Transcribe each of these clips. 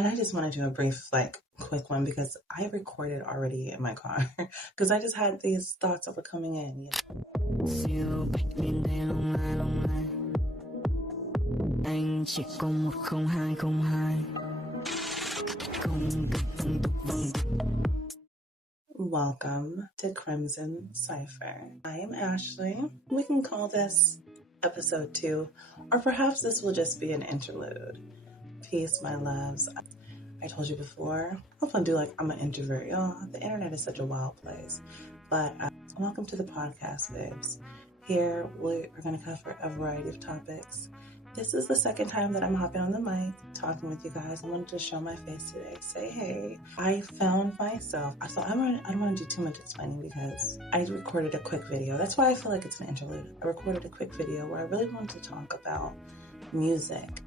And I just want to do a brief, quick one because I recorded already in my car because I just had these thoughts that were coming in. Welcome to Crimson Cipher. I am Ashley. We can call this episode 2, or perhaps this will just be an interlude. Peace, my loves. I told you before, I'm gonna do I'm an introvert, y'all. The internet is such a wild place. But welcome to the podcast, babes. Here we're gonna cover a variety of topics. This is the second time that I'm hopping on the mic, talking with you guys. I wanted to show my face today, say hey. I found myself, I don't want to do too much explaining because I recorded a quick video. That's why I feel like it's an interlude. I recorded a quick video where I really wanted to talk about music,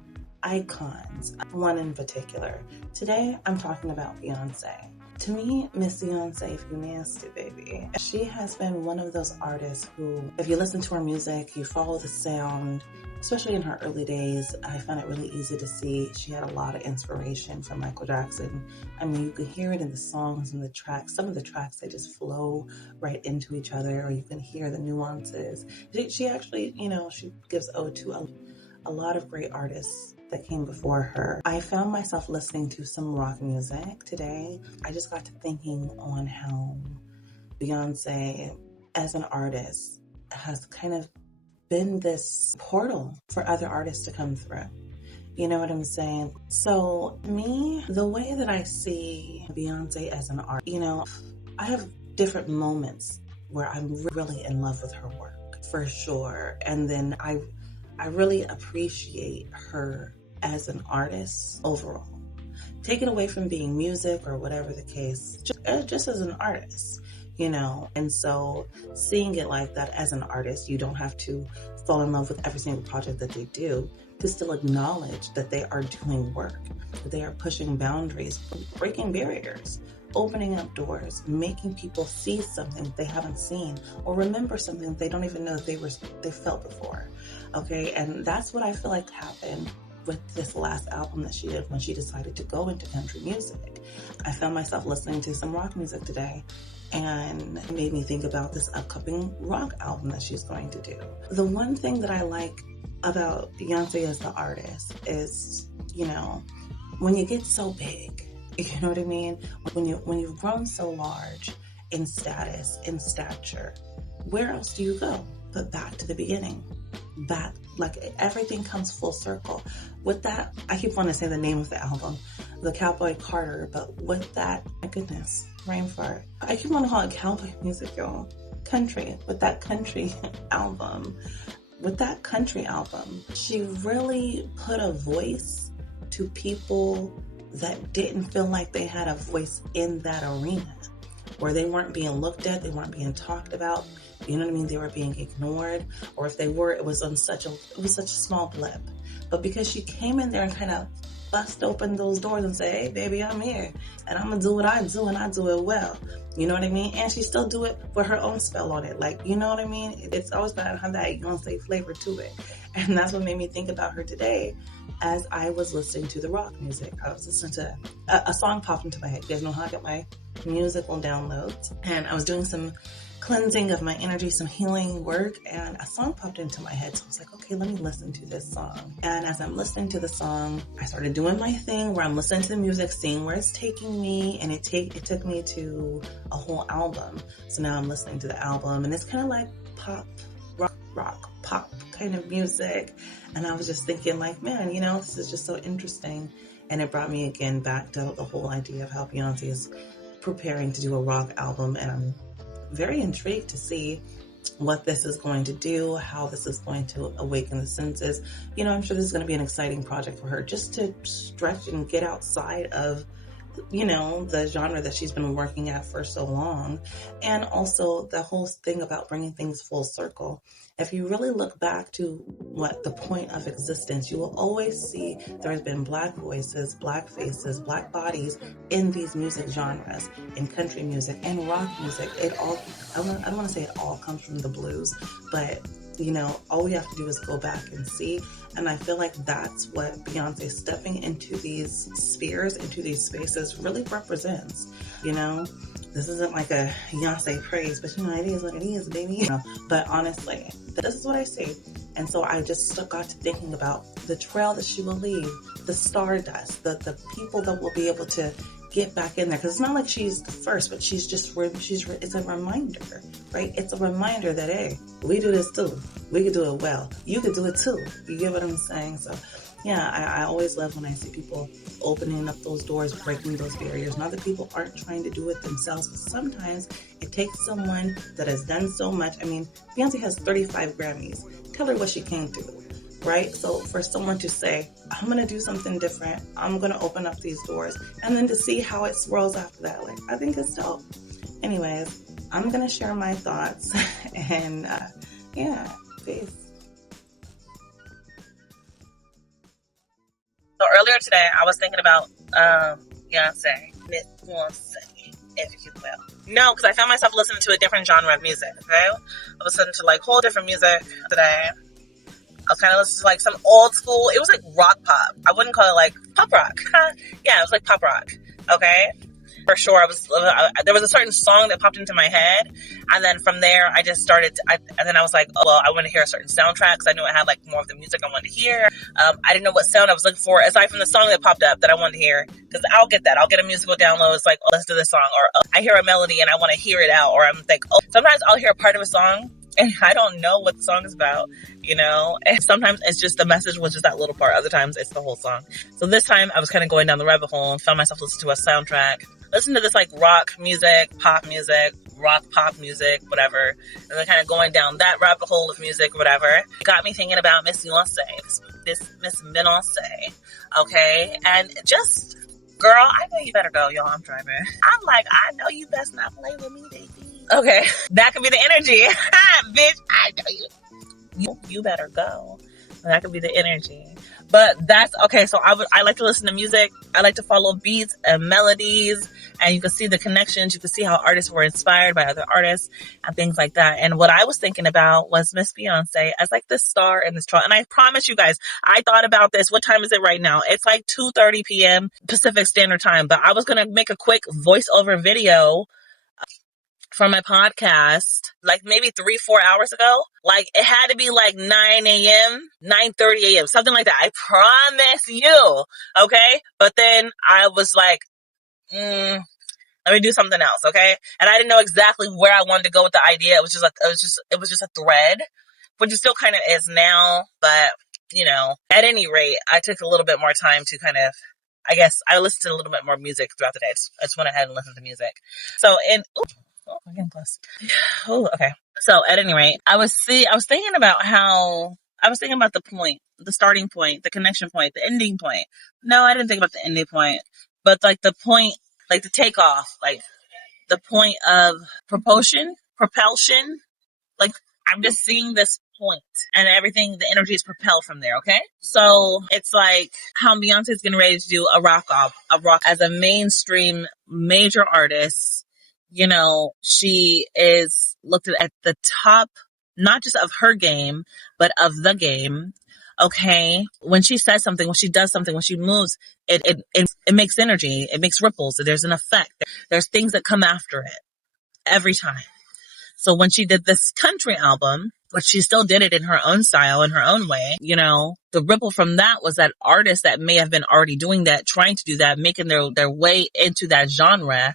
icons, one in particular. Today, I'm talking about Beyonce. To me, Miss Beyonce, if you nasty, baby. She has been one of those artists who, if you listen to her music, you follow the sound, especially in her early days, I found it really easy to see she had a lot of inspiration from Michael Jackson. I mean, you could hear it in the songs and the tracks. Some of the tracks, they just flow right into each other, or you can hear the nuances. She actually, she gives ode to a lot of great artists that came before her. I found myself listening to some rock music today. I just got to thinking on how Beyonce, as an artist, has kind of been this portal for other artists to come through. You know what I'm saying? So me, the way that I see Beyonce as an artist, I have different moments where I'm really in love with her work, for sure. And then I really appreciate her as an artist overall. Take it away from being music or whatever the case, just as an artist, And so seeing it like that as an artist, you don't have to fall in love with every single project that they do to still acknowledge that they are doing work, that they are pushing boundaries, breaking barriers, opening up doors, making people see something they haven't seen or remember something they don't even know that they felt before. Okay, and that's what I feel like happened with this last album that she did when she decided to go into country music. I found myself listening to some rock music today, and it made me think about this upcoming rock album that she's going to do. The one thing that I like about Beyonce as the artist is, when you get so big, you know what I mean? When you've grown so large in status, in stature, where else do you go but back to the beginning? Back, everything comes full circle. With that, I keep wanting to say the name of the album, The Cowboy Carter, but with that, my goodness, brain fart. I keep wanting to call it cowboy music, y'all. Country, with that country album. With that country album, she really put a voice to people that didn't feel like they had a voice in that arena, where they weren't being looked at, they weren't being talked about. You know what I mean? They were being ignored, or if they were, it was such a small blip. But because she came in there and kind of bust open those doors and say, hey, baby, I'm here, and I'm gonna do what I do, and I do it well. You know what I mean? And she still do it with her own spell on it. You know what I mean? It's always gotta have that Beyonce flavor to it. And that's what made me think about her today as I was listening to the rock music. I was listening to a song popped into my head. You guys know how I get my musical downloads. And I was doing some cleansing of my energy, some healing work, and a song popped into my head. So I was like, okay, let me listen to this song. And as I'm listening to the song, I started doing my thing where I'm listening to the music, seeing where it's taking me, and it took me to a whole album. So now I'm listening to the album, and it's kind of like pop, rock, pop kind of music. And I was just thinking man, this is just so interesting. And it brought me again back to the whole idea of how Beyonce is preparing to do a rock album, and I'm very intrigued to see what this is going to do, how this is going to awaken the senses. I'm sure this is going to be an exciting project for her, just to stretch and get outside of, the genre that she's been working at for so long. And also the whole thing about bringing things full circle. If you really look back to what the point of existence, you will always see there has been Black voices, Black faces, Black bodies in these music genres, in country music and rock music. I don't want to say it all comes from the blues, but all we have to do is go back and see. And I feel like that's what Beyonce stepping into these spheres, into these spaces really represents. This isn't like a Beyonce praise, but it is what it is, baby. But honestly, this is what I see. And so I just got to thinking about the trail that she will leave, the stardust, the people that will be able to get back in there. Because it's not like she's the first, but it's a reminder, right? It's a reminder that, hey, we do this too. We can do it well. You can do it too. You get what I'm saying? So yeah, I always love when I see people opening up those doors, breaking those barriers. Not that people aren't trying to do it themselves, but sometimes it takes someone that has done so much. I mean, Beyonce has 35 Grammys. Tell her what she can't do, right? So for someone to say, I'm going to do something different, I'm going to open up these doors, and then to see how it swirls after that, I think it's dope. Anyways, I'm going to share my thoughts, and yeah, peace. So earlier today, I was thinking about Beyonce, Miss Beyonce, if you will. No, because I found myself listening to a different genre of music, okay? I was listening to whole different music today. I was kind of listening to some old school, it was rock pop. I wouldn't call it pop rock. Yeah, it was pop rock, okay? For sure, there was a certain song that popped into my head, and then from there, I just started, and then I was like, oh, well, I want to hear a certain soundtrack, because I knew it had more of the music I wanted to hear. I didn't know what sound I was looking for, aside from the song that popped up that I wanted to hear, because I'll get that. I'll get a musical download, it's oh, let's do this song, or oh, I hear a melody and I want to hear it out, or I'm oh, sometimes I'll hear a part of a song, and I don't know what the song is about, and sometimes it's just the message was just that little part. Other times it's the whole song. So this time I was kind of going down the rabbit hole and found myself listening to a soundtrack, listen to this rock music, pop music, rock pop music, whatever, and then kind of going down that rabbit hole of music, whatever. It got me thinking about Miss Beyonce, Miss Beyonce, okay? And just, girl, I know you better go, y'all. I'm driving. I'm I know you best not play with me, baby. Okay, that could be the energy. Bitch, I know you better go. That could be the energy. But that's okay. So I like to listen to music. I like to follow beats and melodies, and you can see the connections. You can see how artists were inspired by other artists and things like that. And what I was thinking about was Miss Beyonce as the star in this trial. And I promise you guys, I thought about this. What time is it right now? It's 2:30 p.m. Pacific Standard Time. But I was gonna make a quick voiceover video for my podcast, maybe 3-4 hours ago. It had to be 9 a.m., 9:30 a.m., something like that. I promise you. Okay. But then I was let me do something else. Okay. And I didn't know exactly where I wanted to go with the idea. It was just a thread, which it still kind of is now. But, at any rate, I took a little bit more time to I guess I listened to a little bit more music throughout the day. I just went ahead and listened to music. So, oh, we're getting close. Oh, okay. So at any rate, I was thinking about the point, the starting point, the connection point, the ending point. No, I didn't think about the ending point, but the point, the takeoff, the point of propulsion. I'm just seeing this point, and everything, the energy is propelled from there. Okay. So it's how Beyonce is getting ready to do a rock as a mainstream major artist. She is looked at the top, not just of her game, but of the game. Okay. When she says something, when she does something, when she moves, it makes energy. It makes ripples. There's an effect. There's things that come after it every time. So when she did this country album, but she still did it in her own style, in her own way, the ripple from that was that artists that may have been already doing that, trying to do that, making their way into that genre,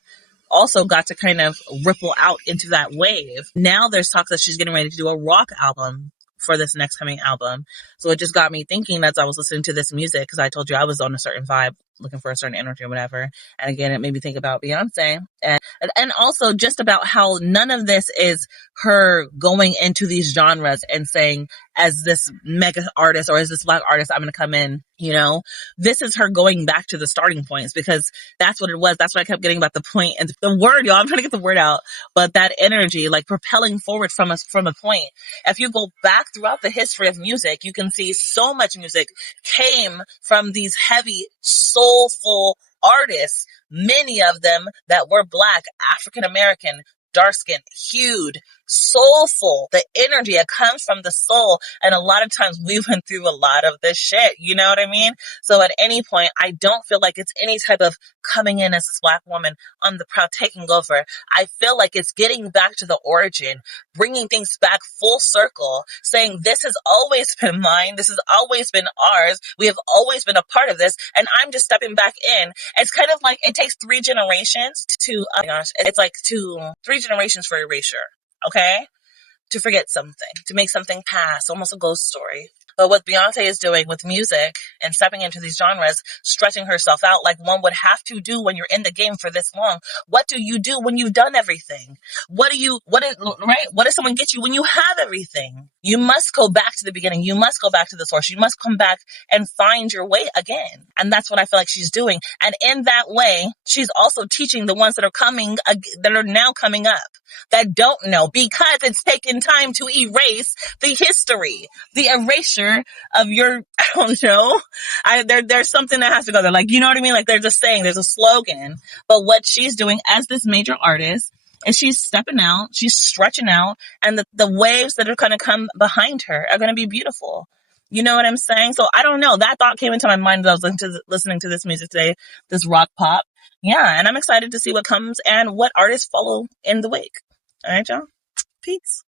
also got to kind of ripple out into that wave. Now there's talk that she's getting ready to do a rock album for this next coming album. So it just got me thinking as I was listening to this music, because I told you I was on a certain vibe, looking for a certain energy or whatever. And again, it made me think about Beyonce and also just about how none of this is her going into these genres and saying, as this mega artist or as this Black artist, I'm going to come in, this is her going back to the starting points, because that's what it was. That's what I kept getting about the point and the word, y'all. I'm trying to get the word out, but that energy, propelling forward from a point. If you go back throughout the history of music, you can see so much music came from these heavy, soulful artists, many of them that were Black, African American, dark-skinned, hued, soulful, the energy that comes from the soul. And a lot of times we went through a lot of this shit, you know what I mean? So at any point, I don't feel like it's any type of coming in as this Black woman on the proud taking over. I feel like it's getting back to the origin, bringing things back full circle, saying this has always been mine, this has always been ours, we have always been a part of this, and I'm just stepping back in. It's kind of like it takes 3 generations to, oh my gosh, it's like 3 generations for erasure, okay? To forget something, to make something pass, almost a ghost story. But what Beyonce is doing with music and stepping into these genres, stretching herself out like one would have to do when you're in the game for this long. What do you do when you've done everything? What does someone get you when you have everything? You must go back to the beginning. You must go back to the source. You must come back and find your way again. And that's what I feel like she's doing. And in that way, she's also teaching the ones that are now coming up, that don't know, because it's taken time to erase the history, the erasure of your, I don't know, there's something that has to go there. Like, you know what I mean? Like, there's a saying, there's a slogan. But what she's doing as this major artist is she's stepping out, she's stretching out, and the waves that are going to come behind her are going to be beautiful. You know what I'm saying? So I don't know. That thought came into my mind as I was listening to this music today, this rock pop. Yeah, and I'm excited to see what comes and what artists follow in the wake. All right, y'all. Peace.